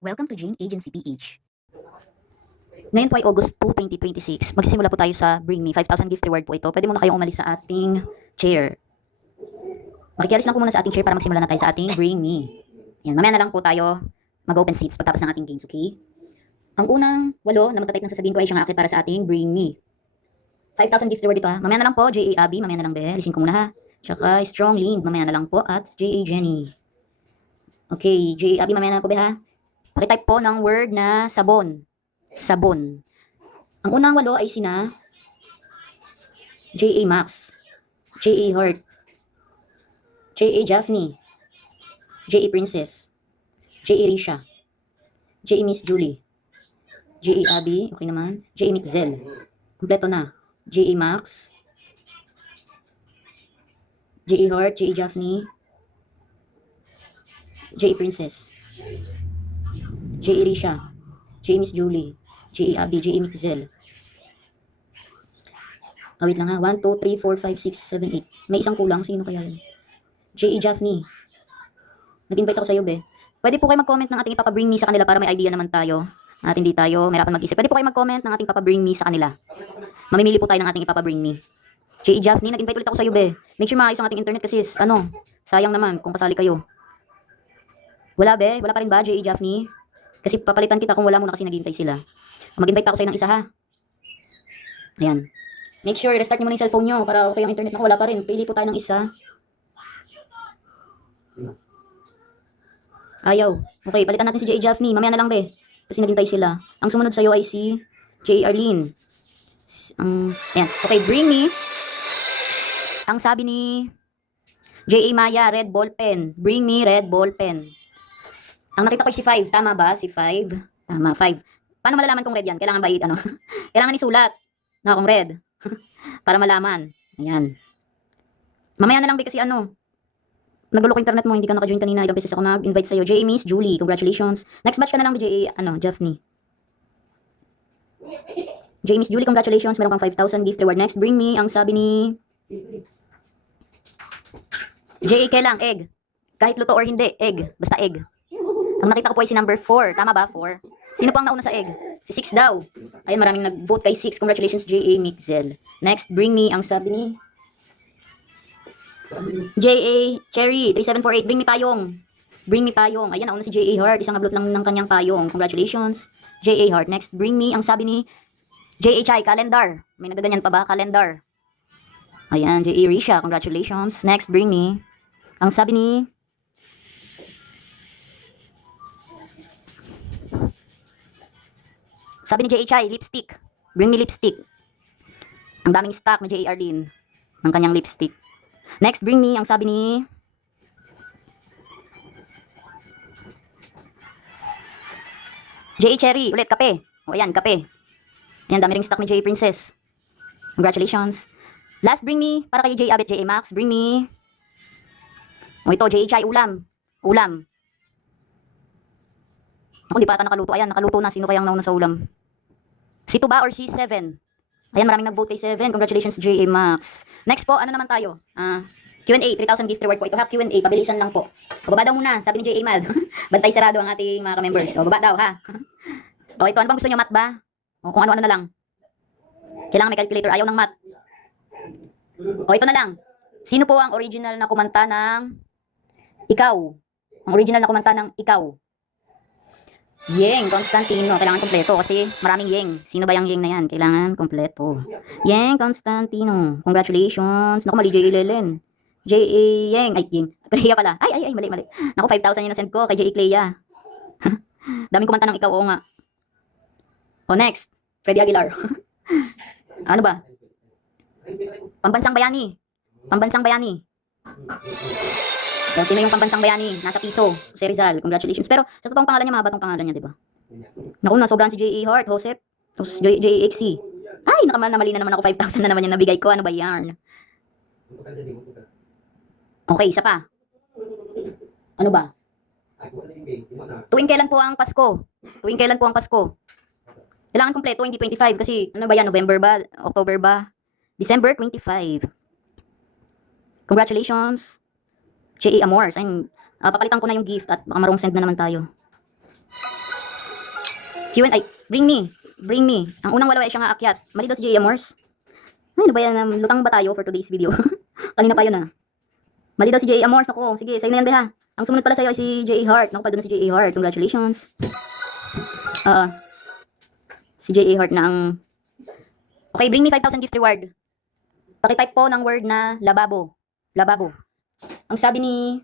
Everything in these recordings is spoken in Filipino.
Welcome to Jane Agency PH. Ngayon po ay August 2, 2026. Magsisimula po tayo sa Bring Me. 5,000 gift reward po ito. Pwede muna kayong umalis sa ating chair. Makikialis lang po muna sa ating chair para magsimula na tayo sa ating Bring Me. Yan, mamaya na lang po tayo mag-open seats pagtapos ng ating games, okay? Ang unang 8 na magta-type ng sasabihin ko ay siyang aakit para sa ating Bring Me. 5,000 gift reward ito ha. Mamaya na lang po, J.A. Abby. Mamaya na lang, be. Lisin ko muna ha. Tsaka Strong Link. Mamaya na lang po. At J.A. Jenny. Okay, J.A. Abby. Mamaya na lang po, be ha. Pakitype po ng word na sabon. Sabon. Ang unang 8 ay sina J.A. Max, J.A. Hart, J.A. Jaffney, J.A. Princess, J.A. Risha, J.A. Miss Julie, J.A. Abby, okay naman, J.A. Mixzel, kompleto na, J.A. Max, J.A. Hart, J.A. Jaffney, J.A. Princess, J.A. Risha, J.A. Miss Julie, J.A. Abby, J.A. Mixzel. Wait lang ha. 1, 2, 3, 4, 5, 6, 7, 8. May isang kulang. Sino kaya yun? J.E. Jaffney. Nag-invite ako sa'yo, be. Pwede po kayo mag-comment ng ating ipapabring me sa kanila para may idea naman tayo. At hindi tayo mahirapan mag-isip. Pwede po kayo mag-comment ng ating papabring me sa kanila. Mamimili po tayo ng ating ipapabring me. J.E. Jaffney, nag-invite ulit ako sa'yo, be. Make sure maayos ang ating internet kasi, sayang naman kung pasali kayo. Wala, be. Wala pa rin ba, J.E. Jaffney? Kasi papalitan kita kung wala muna kasi naghihintay sila. Mag-invite pa ako sa'yo ng isa, ha? Ayan. Make sure, restart nyo muna yung cellphone nyo para okay ang internet na wala pa rin. Pili po tayo ng isa. Ayaw. Okay, palitan natin si J.A. Jaffney. Mamaya na lang, be. Kasi naghintay sila. Ang sumunod sa'yo ay si J.A. Arlene. Ayan. Okay, bring me. Ang sabi ni J.A. Maya, red ball pen. Bring me red ball pen. Ang nakita ko ay si 5. Tama ba? Si 5? Tama, 5. Paano malalaman kung red yan? Kailangan ba Kailangan isulat na kung red. Para malaman. Ayan. Mamaya na lang, be, kasi nagluloko internet mo, hindi ka naka-join kanina. Ilang beses ako nag-invite sa'yo. J.A. Miss Julie, congratulations. Next batch ka na lang, J.A. Jaffney. J.A. Miss Julie, congratulations. Meron kang 5,000 gift reward. Next, bring me. Ang sabi ni J.A. Kelang, egg. Kahit luto or hindi, egg. Basta egg. Ang nakita ko po ay si number 4. Tama ba? 4. Sino pa ang nauna sa egg? Si 6 daw. Ayun, maraming nag-vote kay 6. Congratulations, J.A. Mixzel. Next, bring me. Ang sabi ni J.A. Cherry, 3748. Bring me payong. Bring me payong. Ayan, nauna si J.A. Hart. Isang ablot lang ng kanyang payong. Congratulations, J.A. Hart. Next, bring me. Ang sabi ni J.A. Chai, calendar. May nagaganyan pa ba? Calendar. Ayan, J.A. Risha. Congratulations. Next, bring me. Ang sabi ni J.A. Chai, lipstick. Bring me lipstick. Ang daming stock ni J.A. Arlene ng kanyang lipstick. Next, bring me. Ang sabi ni J.A. Cherry, ulit, kape. O ayan, kape. Ayan, dami ring stock ni J.A. Princess. Congratulations. Last, bring me. Para kay J.A. Abet, J.A. Max, bring me. O ito, J.A. Chai, ulam. Ulam. Ako, di pa ata nakaluto. Ayan, nakaluto na. Sino kayang nauna sa ulam? Si 2 ba or si 7? Ayan, maraming nag-vote kay 7. Congratulations, J.A. Max. Next po, ano naman tayo? Q&A, 3,000 gift reward po. Ito ha, Q&A, pabilisan lang po. O, baba daw muna, sabi ni J.A. Mal. Bantay sarado ang ating mga ka-members. O, baba daw ha. O, ito, ano bang gusto nyo, math ba? O, kung ano-ano na lang. Kailangan may calculator, ayaw ng math. O, ito na lang. Sino po ang original na kumanta ng Ikaw? Ang original na kumanta ng Ikaw? Yeng Constantino. Kailangan kompleto kasi maraming Yeng. Sino ba yung Yeng na yan? Kailangan kompleto. Yeng Constantino. Congratulations. Naku, mali J.A. Lelen. J.A. Yeng. Ay, Yeng. Clea pala. Ay, mali. Naku, 5,000 yung nasend ko kay J.A. Clea. Daming kumanta ng Ikaw. Oo nga. O, next. Freddy Aguilar. Ano ba? Pambansang Bayani. Pambansang Bayani. So, sino yung pambansang bayani? Nasa piso. Si Rizal. Congratulations. Pero sa totoong pangalan niya, mahaba tong pangalan niya, di ba? Naku, nasobrahan si J.A. Hart, Joseph. Tapos J.A. XC. Ay, namali na naman ako. 5,000 na naman yung nabigay ko. Ano ba yan? Okay, isa pa. Ano ba? Tuwing kailan po ang Pasko? Tuwing kailan po ang Pasko? Kailangan kompleto, hindi 25. Kasi, ano ba yan? November ba? October ba? December 25. Congratulations. J.A. Amors. Papalitan ko na yung gift at baka marong send na naman tayo. Q&A. Bring me. Bring me. Ang unang wala ay siya nga akyat. Mali daw si J.A. Morse. Ay, ano ba yan? Lutang ba tayo for today's video? Kanina pa yun ah. Mali daw si J.A. Morse. Naku, sige, sa'yo na yan, ha. Ang sumunod pala sa'yo ay si J.A. Hart. Naku, pa doon na si J.A. Hart. Congratulations. Si J.A. Hart na ang... Okay, bring me 5,000 gift reward. Pakitype po ng word na lababo. Lababo. Ang sabi ni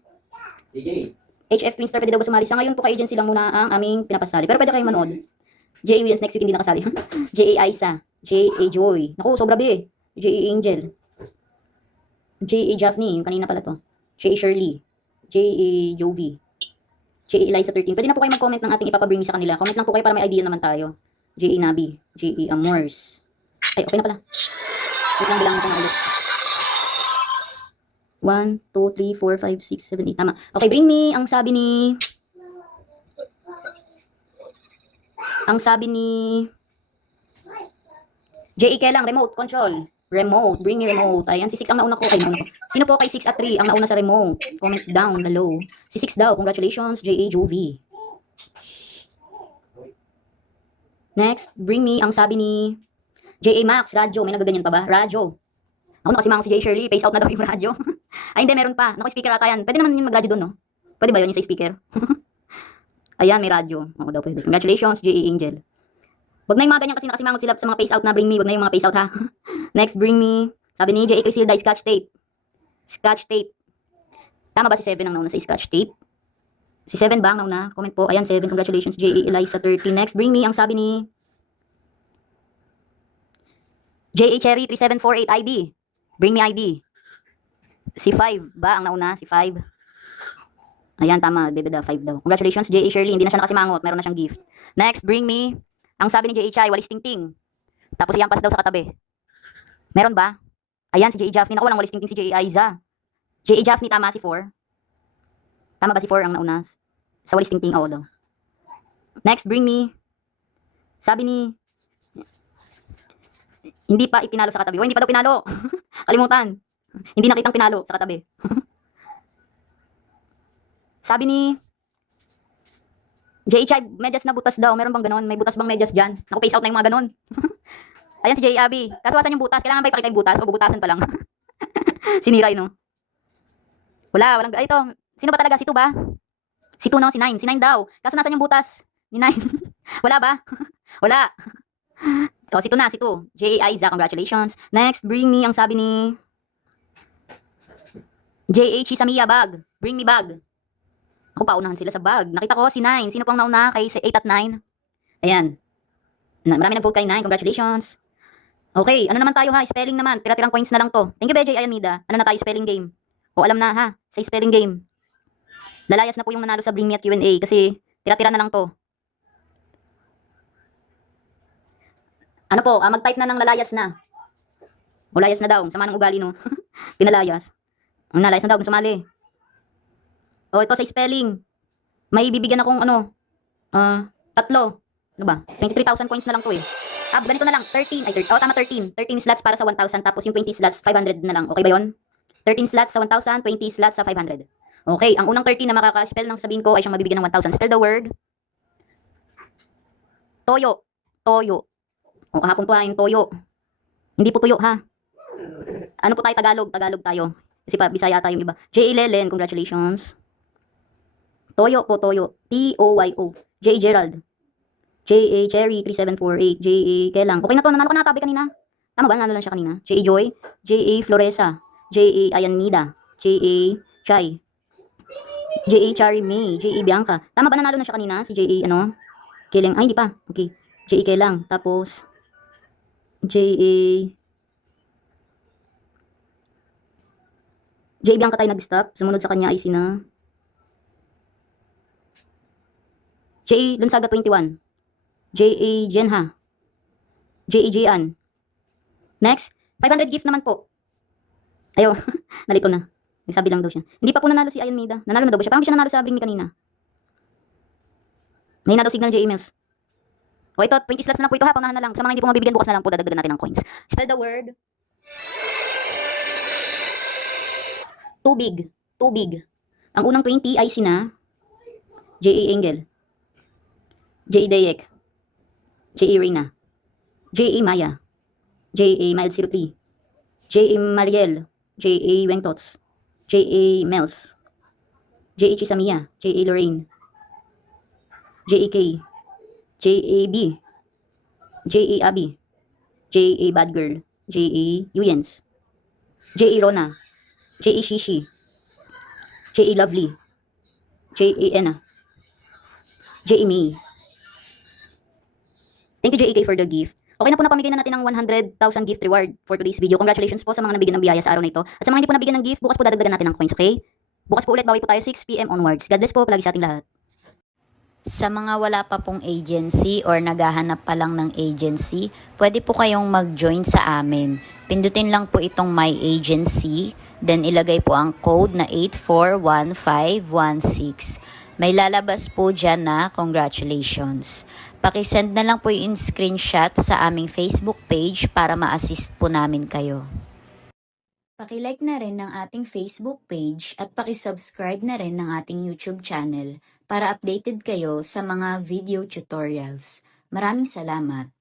HF Twinster, pwede daw ba sumali? Sa ngayon po kay agency lang muna ang aming pinapasali. Pero pwede kayong manood. J.A. Williams next week hindi nakasali. J.A. Isa. J.A. Joy. Naku, sobra be. J.A. Angel. J.A. Jaffney. Yung kanina pala to. J.A. Shirley. J.A. Jovi. J.A. Eliza 13. Pwede na po kayo mag-comment ng ating ipapabring sa kanila. Comment lang po kayo para may idea naman tayo. J.A. Nabi. J.A. Amors. Ay, okay na pala. Wait lang, bilangin ko na ulit. 1, 2, 3, 4, 5, 6, 7, 8. Tama. Okay, bring me. Ang sabi ni... J.A. Kelang, remote control. Remote, bring me remote. Ayan, si 6 ang nauna ko. Ay, nauna ko. Sino po kay 6 at 3 ang nauna sa remote? Comment down below. Si 6 daw, congratulations, J.A. Jovi. Next, bring me. Ang sabi ni J.A. Max, radyo. May nagaganyan pa ba? Radyo. Ako nakasimango si J. Shirley. Face out na daw yung radyo. Ay, hindi, meron pa. Naku, speaker ata yan. Pwede naman yung mag-radyo doon, no? Pwede ba yun yung sa speaker? Ayan, may radyo. Oo daw, pwede. Congratulations, J.A. Angel. Wag na yung mga ganyan kasi nakasimangot sila sa mga face out na bring me. Wag na yung mga face out, ha? Next, bring me. Sabi ni J.A. Crisilda, scotch tape. Scotch tape. Tama ba si 7 ang nauna sa scotch tape? Si 7 ba ang nauna? Comment po. Ayan, 7. Congratulations, J.A. Eliza 30. Next, bring me. Ang sabi ni J.A. Cherry 3748 ID. Bring me ID. Si 5 ba ang nauna? Si 5. Ayan, tama. Bebe da, 5 daw. Congratulations, J.A. Shirley. Hindi na siya nakasimangot. Meron na siyang gift. Next, bring me. Ang sabi ni J.A. Chai, walis tingting. Tapos iyampas daw sa katabi. Meron ba? Ayan, si J.A. Jaffney. Naku, walang walis tingting si J.A. Aiza. J.A. Jaffney, tama si 4. Tama ba si 4 ang nauna? Sa walis tingting, oo daw. Next, bring me. Sabi ni... Hindi pa ipinalo sa katabi. O, hindi pa daw pinalo. Kalimutan. Hindi nakitang pinalo sa katabi. Sabi ni J.A. medyas na butas daw. Meron bang ganon? May butas bang medyas dyan? Naku, face out na yung mga ganon. Ayan si J.A. Abby. Kaso asan yung butas? Kailangan ba ipakita yung butas? O bubutasan pa lang? Siniray, no? Wala, walang... Ay, ito. Sino ba talaga? Si 2 ba? Si 2 no? Si 9. Si 9 daw. Kaso nasan yung butas? Ni 9. Wala ba? Wala. So, si 2 na. Si 2. J.A. Aiza. Congratulations. Next, bring me. Ang sabi ni J.A. Chisamiya bag. Bring me bag. Ako, paunahan sila sa bag. Nakita ko si 9. Sino pang nauna kay 8 at 9? Ayan. Marami nag-vote kay 9. Congratulations. Okay, ano naman tayo ha? Spelling naman. Tira-tirang coins na lang to. Thank you, Beji Ayanida. Ano na tayo? Spelling game. O, alam na ha? Sa spelling game. Lalayas na po yung nanalo sa Bring Me at Q&A kasi tira-tira na lang to. Ano po? Mag-type na ng lalayas na. O, layas na daw. Sama ng ugali, no? Pinalayas. Ang nalayas na daw. Kung sumali. O, ito sa spelling. May bibigyan akong ano, 3. Ano ba? 23,000 coins na lang to eh. Ganito na lang. 13. Ay, 30. Oh, tama, 13. 13 slots para sa 1,000. Tapos yung 20 slots, 500 na lang. Okay ba yun? 13 slots sa 1,000, 20 slots sa 500. Okay, ang unang 13 na makaka-spell ng sabihin ko ay siyang mabibigyan ng 1,000. Spell the word. Toyo. Toyo. O, kahapon po ha, yung toyo. Hindi po tuyo ha. Ano po tayo? Tagalog. Tagalog tayo. Kasi pa, Bisaya tayo yung iba. J.A. Lelen, congratulations. Toyo po, toyo. T-O-Y-O. J.A. Gerald. J.A. Cherry 3748. J.A. Kelang. Okay na to, nanalo ka na tabi kanina. Tama ba? Nanalo lang siya kanina. J.A. Joy. J.A. Floresa. J.A. Ayanida. J.A. Chai. J.A. Chari May. J.A. Bianca. Tama ba nanalo na siya kanina? Si J.A. ano? Kelang. Ay, hindi pa. Okay. J.A. Kelang. Tapos, J.A. J.A. Bianca tayo nag-stop. Sumunod sa kanya ay sina J.A. Lunsaga 21. J.A. Jenha. J.A. Jian. Next, 500 gift naman po. Ayo, nalito na. Nagsabi lang daw siya. Hindi pa po nanalo si Ayan Mida. Nanalo na daw ba siya? Parang di siya nanalo sa Bring Me kanina. May na daw signal J.A. Mills. O ito, 20 slots na lang po ito ha. Paunahan na lang. Sa mga hindi po mabibigyan, bukas na lang po dadagdagan natin ng coins. Spell the word. Tubig. Tubig. Ang unang 20 ay sina J.A. Engel. J.A. Dayek. J.A. Reyna, J.A. Maya, J.A. Mild03, J.A. Mariel, J.A. Wengtots, J.A. Mels, J.A. Chisamiya, J.A. Lorraine, J.A. K, J.A. B, J.A. Abby, J.A. Bad Girl, J.A. Yuyens, J.A. Rona, J.A. Shishi, J.A. Lovely, J.A. Ena, J.A. May. Thank you, J.A. K, for the gift. Okay na po, napamigay na natin ng 100,000 gift reward for today's video. Congratulations po sa mga nabigyan ng biyaya sa araw na ito. At sa mga hindi po nabigyan ng gift, bukas po dadagdagan natin ng coins, okay? Bukas po ulit, bawi po tayo 6 PM onwards. God bless po palagi sa ating lahat. Sa mga wala pa pong agency or naghahanap pa lang ng agency, pwede po kayong mag-join sa amin. Pindutin lang po itong My Agency, then ilagay po ang code na 841516. May lalabas po dyan na congratulations. Pakisend na lang po yung screenshot sa aming Facebook page para ma-assist po namin kayo. Pakilike na rin ng ating Facebook page at pakisubscribe na rin ng ating YouTube channel para updated kayo sa mga video tutorials. Maraming salamat!